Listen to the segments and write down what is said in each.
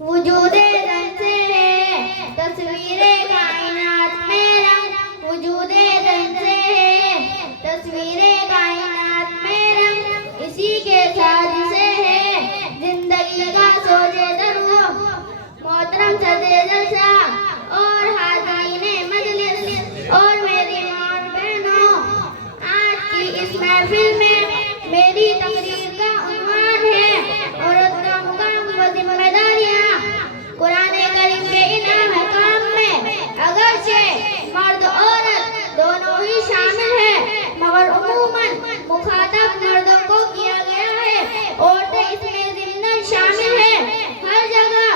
وجود زن سے ہے تصویر کائنات میں رنگ، وجود زن سے ہے تصویر کائنات میں رنگ، اسی کے ساتھ سے ہے زندگی کا سوجے درو محترم صدر جلسہ اور حاضرین مجلس اور میری ماں بہنوں، آج کی اس محفل میں میری تقریر کا عنوان ہے عورت کا مقام و ذمہ داریاں۔ قرآن کریم کے ان احکام میں اگرچہ مرد عورت دونوں ہی شامل ہیں، مگر عموماً مخاطب مردوں کو کیا گیا ہے، عورتیں اس میں ضمناً شامل ہیں۔ ہر جگہ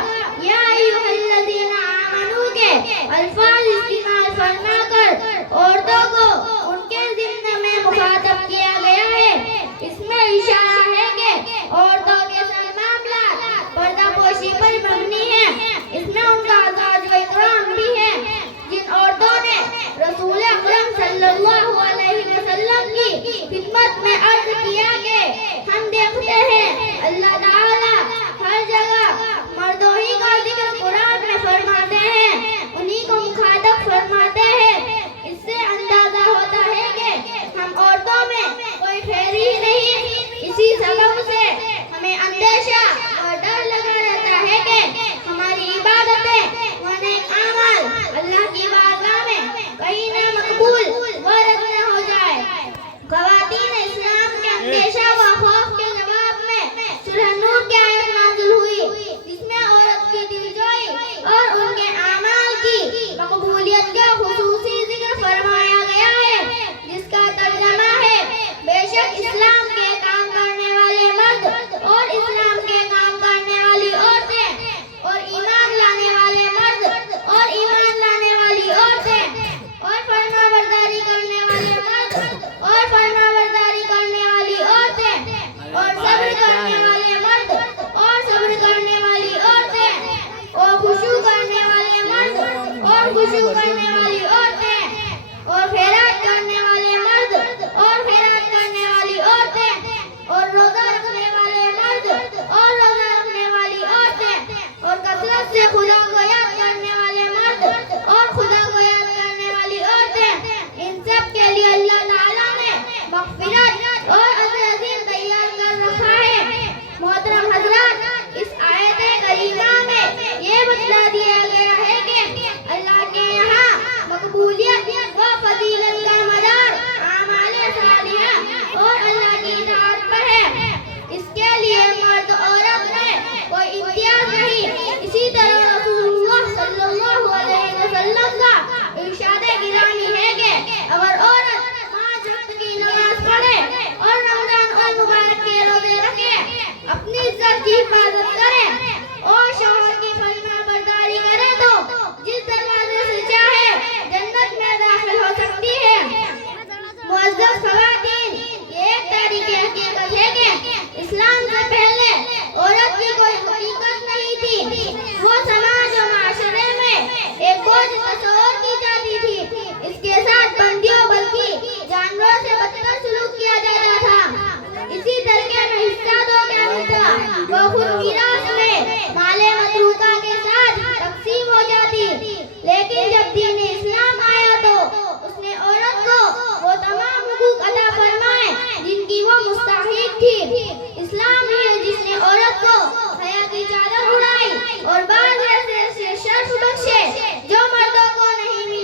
یا ایھا الذین آمنوا کے الفاظ استعمال فرما کر عورتوں کو ان کے ضمن میں مخاطب کیا گیا ہے۔ اس میں اشارہ ہے کہ عورتوں کے سب معاملات پردہ پوشی پر مبنی ہیں، اس میں ان کا ازواج و اکرام بھی ہے۔ جن عورتوں نے رسول اکرم صلی اللہ علیہ وسلم کی خدمت میں عرض کیا کہ ہم دیکھتے ہیں اللہ تعالیٰ ہر جگہ مردوں ہی کا ذکر قرآن میں فرماتے ہیں، انہی کو مخاطب فرماتے ہیں، اس سے اندازہ ہوتا ہے کہ ہم عورتوں میں کوئی خیر ہی نہیں۔ اسی سبب سے ہمیں اندیشہ اور ڈر لگا رہتا ہے کہ ہماری عبادتیں و نیک اعمال اللہ کی بارگاہ میں کہیں نہ مقبول و رد نہ ہو جائے۔ خواتین اسلام کے اندیشہ و خوف کے جواب میں سورہ نور کی آیت نازل ہوئی، جس میں عورت کی دلجوئی اور ان کے اعمال کی مقبولیت کا خصوصی ذکر فرمایا گیا ہے، جس کا ترجمہ ہے بے شک اسلام کے کام کرنے والے مرد اور اسلام کے کام کرنے والی عورتیں اور ایمان لانے والے مرد اور ایمان لانے والی عورتیں اور فرما برداری کرنے والے مرد اور فرما برداری کرنے والی عورتیں اور صبر کرنے والے مرد اور صبر کرنے والی عورتیں اور خشوع کرنے والے مرد اور خشوع کرنے والی عورتیں اور خیرات کرنے والے مرد اور خیرات کرنے والی عورتیں اور روزہ رکھنے والے مرد اور روزہ رکھنے والی عورتیں اور کثرت سے خدا کو یاد کرنے والے مرد اور خدا کو یاد کرنے والی عورتیں، ان سب کے لیے اللہ تعالیٰ نے مغفرت اور اجر عظیم تیار کر رکھا ہے۔ محترم حضرات، اس آیت کریمہ میں یہ بتلا دیا گیا ہے کہ اللہ کے یہاں مقبولیت و فضیلت کا مدار اعمال صالحہ اور اللہ کی اطاعت پر ہے۔ اس کے لیے مرد عورت میں کوئی امتیاز نہیں۔ اسی طرح رسول اللہ صلی اللہ علیہ وسلم کا ارشاد گرامی ہے کہ اگر عورت 5 وقت کی نماز پڑھے اور رمضان اور مبارک کے روزے رکھے، اپنی عزت کی حفاظت کرے اور شوہر کی فرما برداری کرے تو جس دروازے سے چاہے جنت میں داخل ہو سکتی ہے۔ معزز خواتین، یہ ایک تاریخی حقیقت ہے کہ اسلام سے پہلے عورت کی کوئی حقیقت نہیں تھی، وہ سماج و معاشرے میں ایک بوجھ تصور کی جاتی تھی۔ اس کے ساتھ بندیوں بلکہ جانوروں سے بدتر سلوک کیا جاتا تھا۔ اسی طریقے میں حصہ دو کیا ملتا، وہ خود میراث میں مال متروکہ کے ساتھ تقسیم ہو جاتی۔ لیکن جب دین اسلام آیا تو اس نے عورت کو وہ تمام حقوق عطا فرمائے جن کی وہ مستحق تھی۔ اسلام ہی ہے جس نے عورت کو حیا کی چادر اڑائی اور بعض ایسے شرف بخشے جو مردوں کو نہیں ملے۔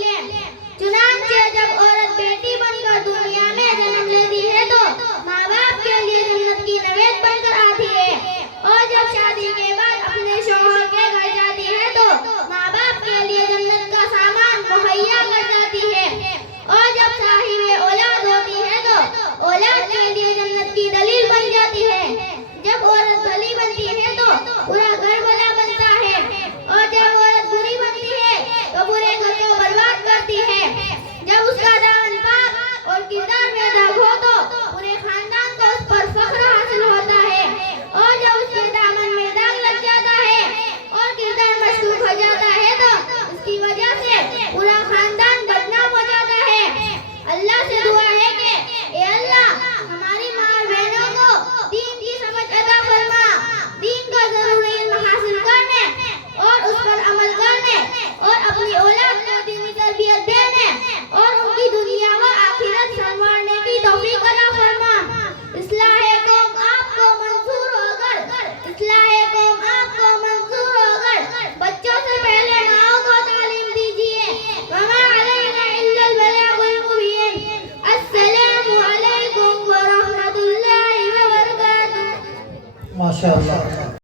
ماشاء اللہ.